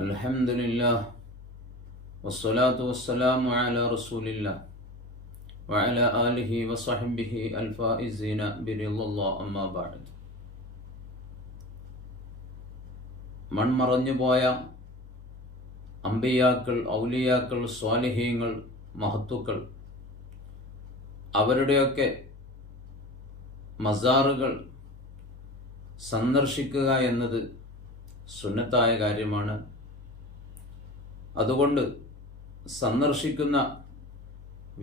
അൽഹംദുലില്ലാഹ് വസ്സലാത്തു വസ്സലാമു അലാ റസൂലില്ലാഹ് വഅലാ ആലിഹി വസഹ്ബിഹി അൽഫായിസീന ബിറിളല്ലാഹ് അമ്മാ ബഅദ്. മൺമറഞ്ഞുപോയ അമ്പിയാക്കൾ, ഔലിയാക്കൾ, സ്വാലിഹീങ്ങൾ, മഹത്തുക്കൾ, അവരുടെയൊക്കെ മസാറുകൾ സന്ദർശിക്കുക എന്നത് സുന്നത്തായ കാര്യമാണ്. അതുകൊണ്ട് സന്ദർശിക്കുന്ന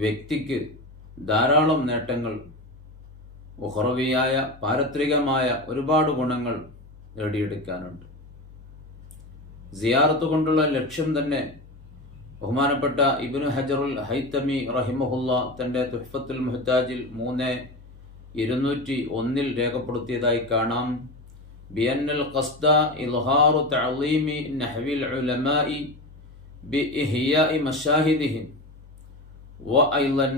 വ്യക്തിക്ക് ധാരാളം നേട്ടങ്ങൾ, ഉഖറവിയായ പാരത്രികമായ ഒരുപാട് ഗുണങ്ങൾ നേടിയെടുക്കാനുണ്ട്. സിയാറത്ത് കൊണ്ടുള്ള ലക്ഷ്യം തന്നെ ബഹുമാനപ്പെട്ട ഇബ്നു ഹജറുൽ ഹൈതമി റഹിമഹുല്ലാ തൻ്റെ തുഹ്ഫത്തുൽ മുഹ്താജിൽ 3/201 രേഖപ്പെടുത്തിയതായി കാണാം. ബിഅന്നൽ ഖസ്ദ ഇൽഹാറു തഅളീമി നഹ്വിൽ ഉലമാഇ ബിഇഹ്യാഇ മശാഹിദിഹിം വഅയ്ളൻ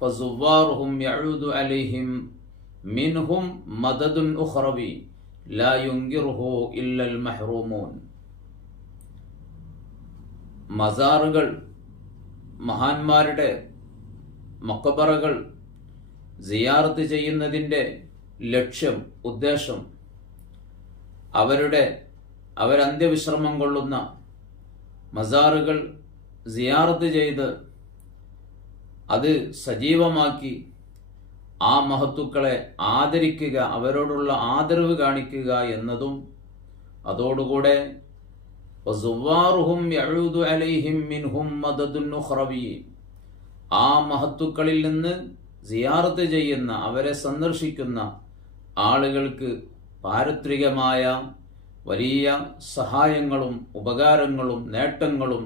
ഫസുവാറുഹും യഊദു അലൈഹിം മിൻഹും മദദുൻ ഉഖറവി ലാ യുൻകിറുഹു ഇല്ലൽ മഹ്റൂമൂൻ. മസാറുകൾ, മഹാന്മാരുടെ മഖബറകൾ സിയാറത്ത് ചെയ്യുന്നതിൻ്റെ ലക്ഷ്യം, ഉദ്ദേശം അവരന്ത്യവിശ്രമം കൊള്ളുന്ന മസാറുകൾ സിയാറത്ത് ചെയ്ത് അത് സജീവമാക്കി ആ മഹത്തുക്കളെ ആദരിക്കുക, അവരോടുള്ള ആദരവ് കാണിക്കുക എന്നതും, അതോടുകൂടെ ആ മഹത്തുക്കളിൽ നിന്ന് സിയാറത്ത് ചെയ്യുന്ന, അവരെ സന്ദർശിക്കുന്ന ആളുകൾക്ക് പാരത്രികമായ വലിയ സഹായങ്ങളും ഉപകാരങ്ങളും നേട്ടങ്ങളും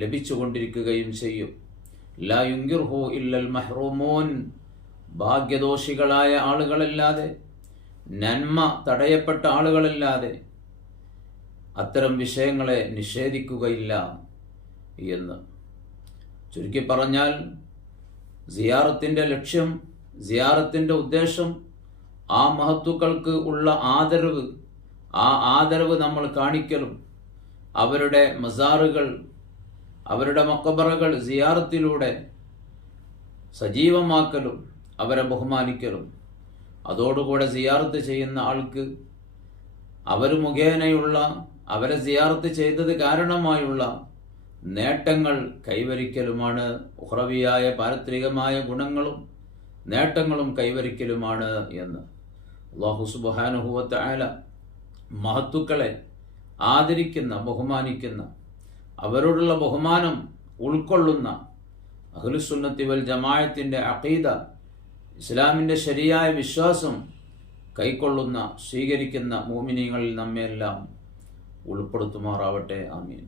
ലഭിച്ചുകൊണ്ടിരിക്കുകയും ചെയ്യും. ലാ യുൻകിർഹു ഇല്ലൽ മഹ്റൂമൂൻ. ഭാഗ്യദോഷികളായ ആളുകളല്ലാതെ, നന്മ തടയപ്പെട്ട ആളുകളല്ലാതെ അത്തരം വിഷയങ്ങളെ നിഷേധിക്കുകയില്ല എന്ന്. ചുരുക്കി പറഞ്ഞാൽ, സിയാറത്തിൻ്റെ ലക്ഷ്യം, സിയാറത്തിൻ്റെ ഉദ്ദേശം ആ മഹത്തുക്കൾക്ക് ഉള്ള ആദരവ്, ആ ആദരവ് നമ്മൾ കാണിക്കലും, അവരുടെ മസാറുകൾ, അവരുടെ മഖബറകൾ സിയാറത്തിലൂടെ സജീവമാക്കലും, അവരെ ബഹുമാനിക്കലും, അതോടുകൂടെ സിയാറത്ത് ചെയ്യുന്ന ആൾക്ക് അവർ മുഖേനയുള്ള, അവരെ സിയാറത്ത് ചെയ്തത് കാരണമായുള്ള നേട്ടങ്ങൾ കൈവരിക്കലുമാണ്. ഉഖറവിയായ പാരത്രികമായ ഗുണങ്ങളും നേട്ടങ്ങളും കൈവരിക്കലുമാണ് എന്ന് അല്ലാഹു സുബ്ഹാനഹു വ തആല മഹത്തുക്കളെ ആദരിക്കുന്ന, ബഹുമാനിക്കുന്ന, അവരോടുള്ള ബഹുമാനം ഉൾക്കൊള്ളുന്ന അഹ്ലുസുന്നത്തി വൽ ജമാഅത്തിന്റെ അഖീദ, ഇസ്ലാമിൻ്റെ ശരിയായ വിശ്വാസം കൈക്കൊള്ളുന്ന, സ്വീകരിക്കുന്ന മുഅ്മിനീങ്ങളിൽ നമ്മെല്ലാം ഉൾപ്പെടുത്തുമാറാവട്ടെ. ആമീൻ.